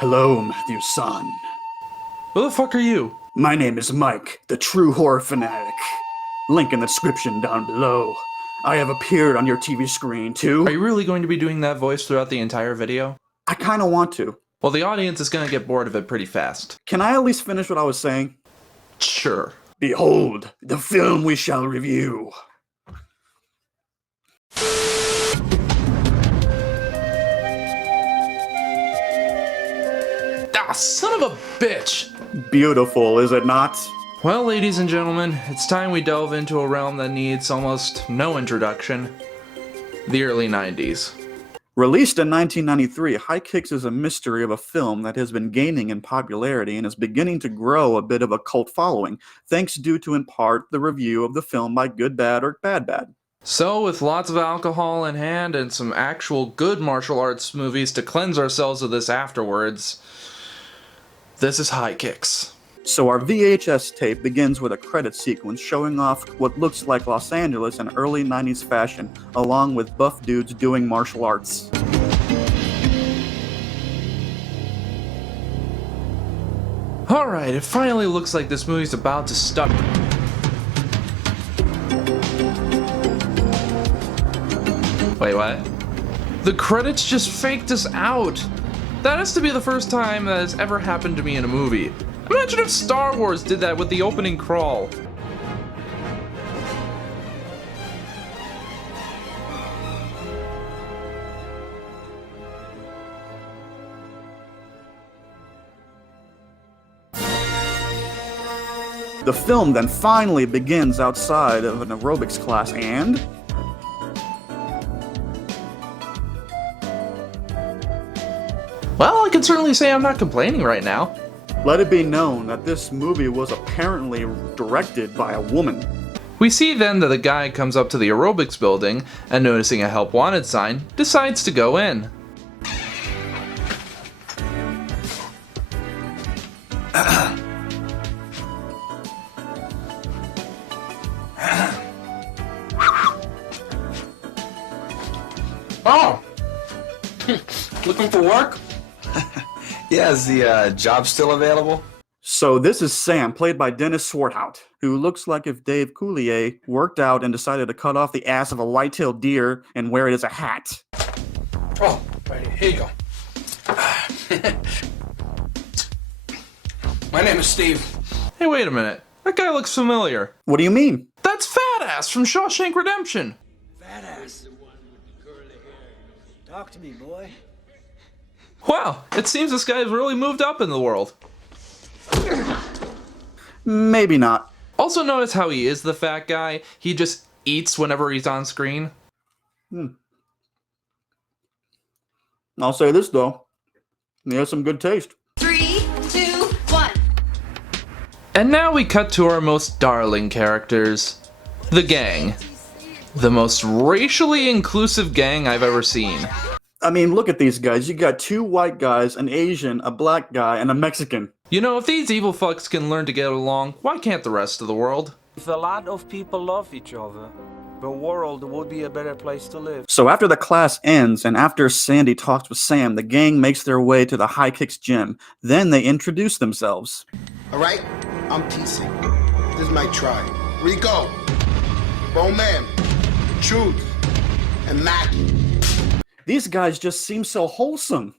Hello, Matthew son. Who the fuck are you? My name is Mike, the true horror fanatic. Link in the description down below. I have appeared on your TV screen too. Are you really going to be doing that voice throughout the entire video? I kinda want to. Well, the audience is gonna get bored of it pretty fast. Can I at least finish what I was saying? Sure. Behold, the film we shall review. Ah, son of a bitch! Beautiful, is it not? Well, ladies and gentlemen, it's time we delve into a realm that needs almost no introduction. The early 90s. Released in 1993, High Kicks is a mystery of a film that has been gaining in popularity and is beginning to grow a bit of a cult following, thanks due to in part the review of the film by Good Bad or Bad Bad. So, with lots of alcohol in hand and some actual good martial arts movies to cleanse ourselves of this afterwards, this is High Kicks. So our VHS tape begins with a credit sequence showing off what looks like Los Angeles in early 90s fashion, along with buff dudes doing martial arts. Alright, it finally looks like this movie's about to start. Wait, what? The credits just faked us out! That has to be the first time that has ever happened to me in a movie. Imagine if Star Wars did that with the opening crawl. The film then finally begins outside of an aerobics class and... Well, I can certainly say I'm not complaining right now. Let it be known that this movie was apparently directed by a woman. We see then that the guy comes up to the aerobics building and, noticing a help wanted sign, decides to go in. Oh! Looking for work? Yeah, is the job still available? So this is Sam, played by Dennis Swarthout, who looks like if Dave Coulier worked out and decided to cut off the ass of a white-tailed deer and wear it as a hat. Oh, right here you go. My name is Steve. Hey, wait a minute. That guy looks familiar. What do you mean? That's Fat Ass from Shawshank Redemption. Fat ass. Talk to me, boy. Wow, it seems this guy's really moved up in the world. Maybe not. Also notice how he is the fat guy. He just eats whenever he's on screen. I'll say this though. He has some good taste. 3, 2, 1. And now we cut to our most darling characters. The gang. The most racially inclusive gang I've ever seen. I mean, look at these guys. You got two white guys, an Asian, a black guy, and a Mexican. You know, if these evil fucks can learn to get along, why can't the rest of the world? If a lot of people love each other, the world would be a better place to live. So after the class ends, and after Sandy talks with Sam, the gang makes their way to the High Kicks gym. Then they introduce themselves. Alright, I'm TC. This is my tribe. Rico, Bowman, Truth, and Mackie. These guys just seem so wholesome.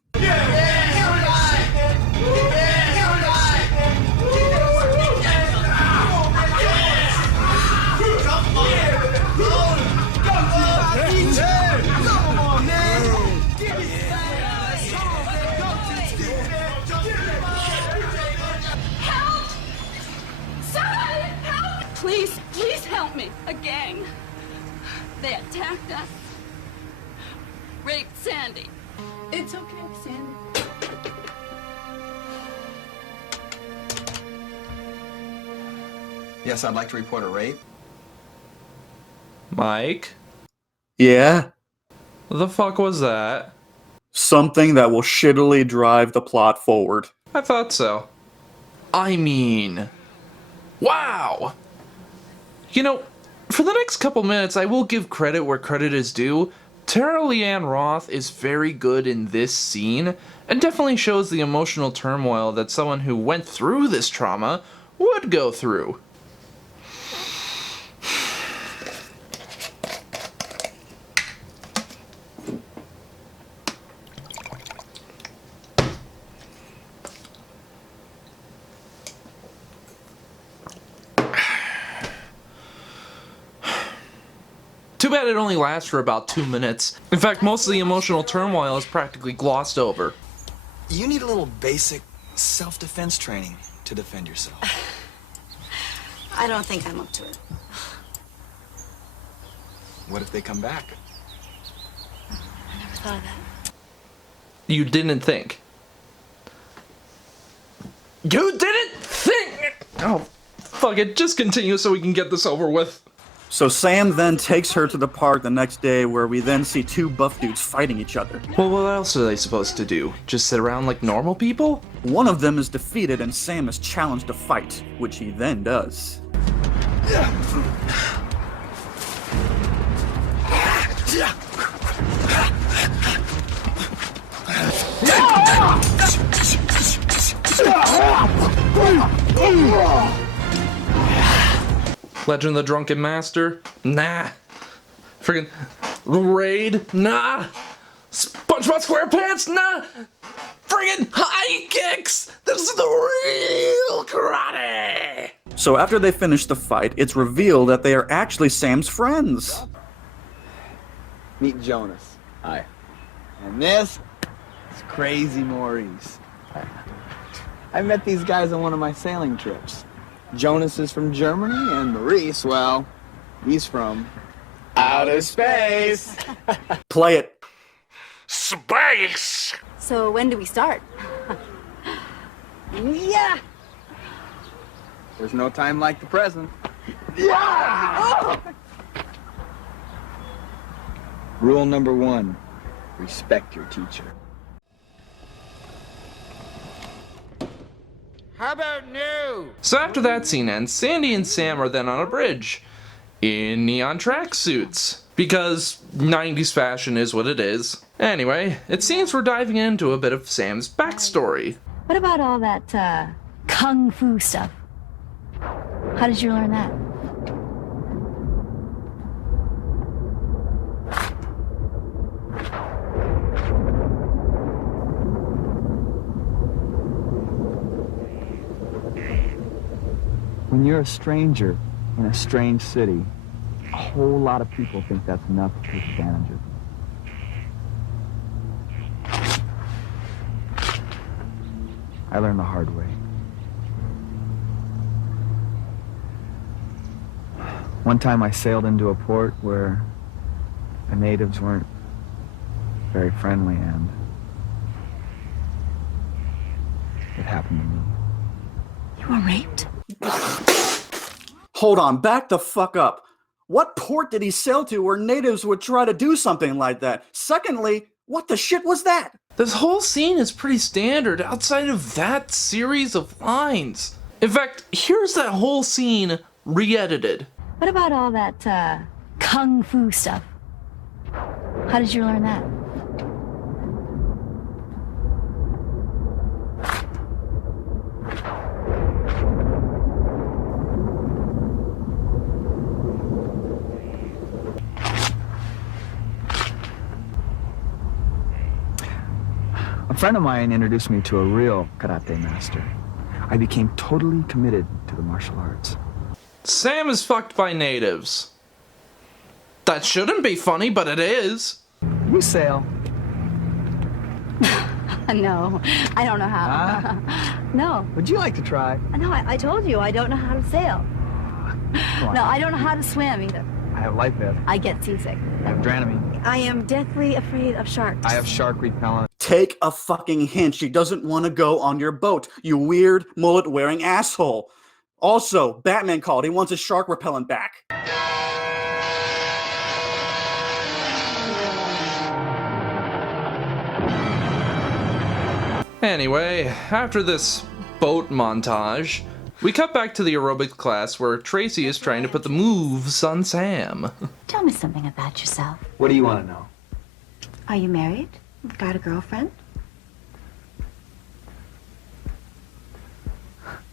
Please, please help me. A gang. They attacked us. Raped Sandy. It's okay, Sandy. Yes, I'd like to report a rape. Mike? Yeah? The fuck was that? Something that will shittily drive the plot forward. I thought so. I mean... wow! You know, for the next couple minutes, I will give credit where credit is due. Tara Leanne Roth is very good in this scene, and definitely shows the emotional turmoil that someone who went through this trauma would go through. Too bad it only lasts for about 2 minutes. In fact, most of the emotional turmoil is practically glossed over. You need a little basic self-defense training to defend yourself. I don't think I'm up to it. What if they come back? I never thought of that. You didn't think. You didn't think! Oh, fuck it, just continue so we can get this over with. So Sam then takes her to the park the next day, where we then see two buff dudes fighting each other. Well, what else are they supposed to do? Just sit around like normal people? One of them is defeated and Sam is challenged to fight, which he then does. Legend of the Drunken Master? Nah. Friggin' Raid? Nah. SpongeBob SquarePants? Nah. Friggin' high kicks! This is the real karate! So after they finish the fight, it's revealed that they are actually Sam's friends. Meet Jonas. Hi. And this is Crazy Maurice. I met these guys on one of my sailing trips. Jonas is from Germany, and Maurice, well, he's from outer space. Play it. Space! So when do we start? Yeah! There's no time like the present. Rule number 1, respect your teacher. How about new? So after that scene ends, Sandy and Sam are then on a bridge. In neon tracksuits. Because 90s fashion is what it is. Anyway, it seems we're diving into a bit of Sam's backstory. What about all that, kung fu stuff? How did you learn that? When you're a stranger in a strange city, a whole lot of people think that's enough to take advantage of you. I learned the hard way. One time I sailed into a port where the natives weren't very friendly, and it happened to me. You were raped? Hold on, back the fuck up. What port did he sail to where natives would try to do something like that? Secondly, what the shit was that? This whole scene is pretty standard outside of that series of lines. In fact, here's that whole scene re-edited. What about all that, kung fu stuff? How did you learn that? A friend of mine introduced me to a real karate master. I became totally committed to the martial arts. Sam is fucked by natives. That shouldn't be funny, but it is. You sail. No, I don't know how. No. Would you like to try? No, I told you I don't know how to sail. Come on. No, I don't know how to swim either. I have life vest. I get seasick. I have Dramamine. I am deathly afraid of sharks. I have shark repellent. Take a fucking hint. She doesn't want to go on your boat, you weird mullet-wearing asshole. Also, Batman called. He wants his shark repellent back. Anyway, after this boat montage, we cut back to the aerobics class where Tracy is trying to put the moves on Sam. Tell me something about yourself. What do you want to know? Are you married? Got a girlfriend?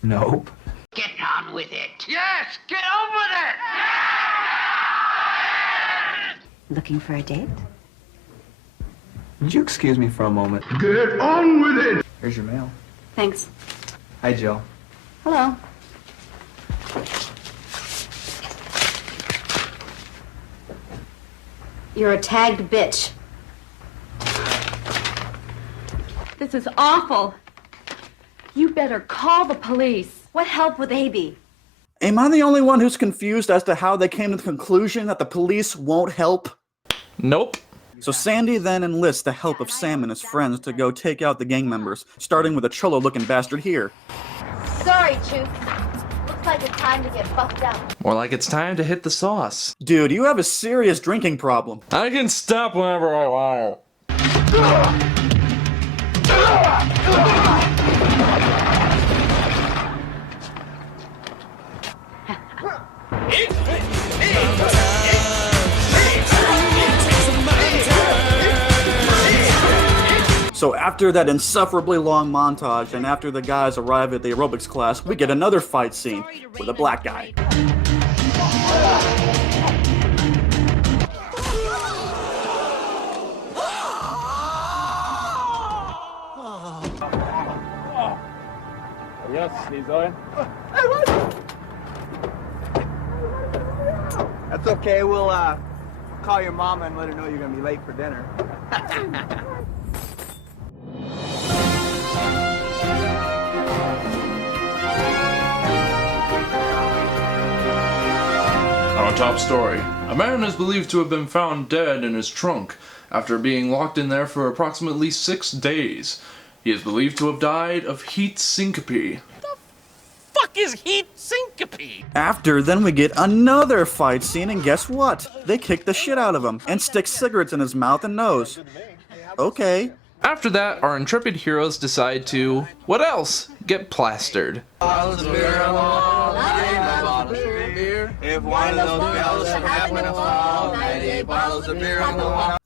Nope. Get on with it. Yes, get on with it. Looking for a date? Would you excuse me for a moment? Get on with it. Here's your mail. Thanks. Hi, Jill. Hello. You're a tagged bitch. This is awful. You better call the police. What help would they be? Am I the only one who's confused as to how they came to the conclusion that the police won't help? Nope. So Sandy then enlists the help of Sam and his friends to go take out the gang members, starting with a cholo-looking bastard here. Sorry, Choof. Looks like it's time to get fucked up. More like it's time to hit the sauce. Dude, you have a serious drinking problem. I can stop whenever I want. So after that insufferably long montage, and after the guys arrive at the aerobics class, we get another fight scene with a black guy. That's okay. We'll call your mama and let her know you're gonna be late for dinner. Our top story. A man is believed to have been found dead in his trunk after being locked in there for approximately 6 days. He is believed to have died of heat syncope. Fuck is heat syncope? After, then we get another fight scene, and guess what? They kick the shit out of him and stick cigarettes in his mouth and nose. Okay. After that, our intrepid heroes decide to, what else? Get plastered.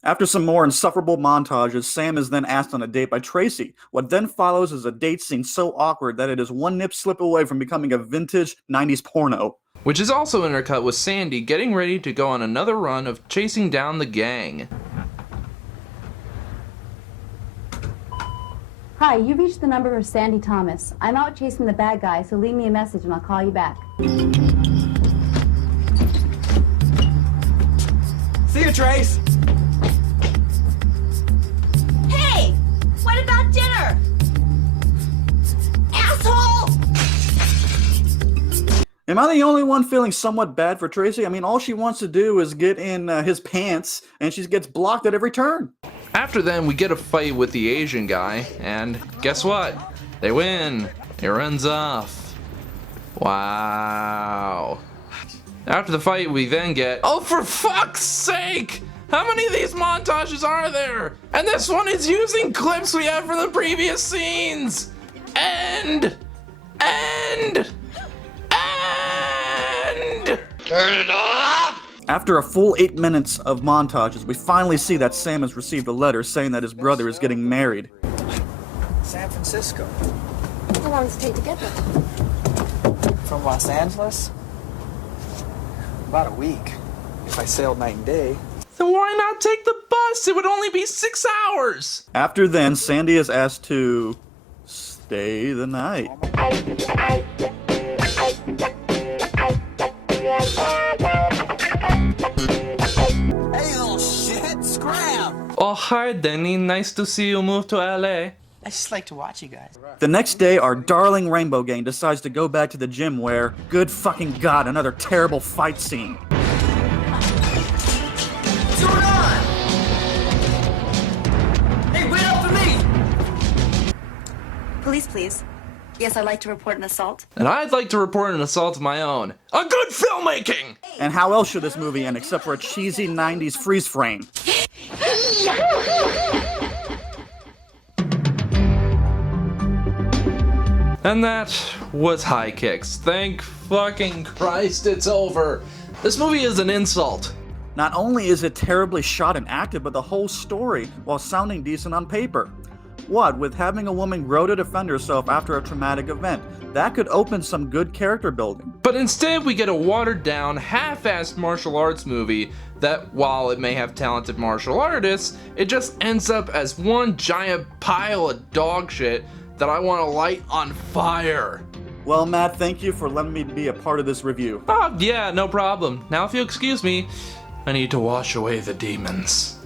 After some more insufferable montages, Sam is then asked on a date by Tracy. What then follows is a date scene so awkward that it is one nip slip away from becoming a vintage 90s porno. Which is also intercut with Sandy getting ready to go on another run of chasing down the gang. Hi, you reached the number of Sandy Thomas. I'm out chasing the bad guy, so leave me a message and I'll call you back. See you, Trace. Hey! What about dinner? Asshole! Am I the only one feeling somewhat bad for Tracy? I mean, all she wants to do is get in his pants, and she gets blocked at every turn. After then, we get a fight with the Asian guy, and guess what? They win. He runs off. Wow. After the fight, we then get, oh, for fuck's sake! How many of these montages are there? And this one is using clips we have from the previous scenes! End! Turn it off! After a full 8 minutes of montages, we finally see that Sam has received a letter saying that his brother is getting married. San Francisco. How long does it take to get there? From Los Angeles? About a week. If I sailed night and day. Then why not take the bus? It would only be 6 hours! After then, Sandy is asked to stay the night. Hey, little shit, scram! Oh, hi, Denny. Nice to see you move to LA. I just like to watch you guys. The next day, our darling Rainbow Gang decides to go back to the gym where, good fucking god, another terrible fight scene. What's going on? Hey, wait up for me! Police, please. Yes, I'd like to report an assault. And I'd like to report an assault of my own. A good filmmaking! And how else should this movie end except for a cheesy 90s freeze frame? And that was High Kicks. Thank fucking Christ it's over. This movie is an insult. Not only is it terribly shot and acted, but the whole story, while sounding decent on paper. What with having a woman grow to defend herself after a traumatic event? That could open some good character building. But instead we get a watered down, half-assed martial arts movie that, while it may have talented martial artists, it just ends up as one giant pile of dog shit that I want to light on fire. Well, Matt, thank you for letting me be a part of this review. Oh, yeah, no problem. Now if you'll excuse me, I need to wash away the demons.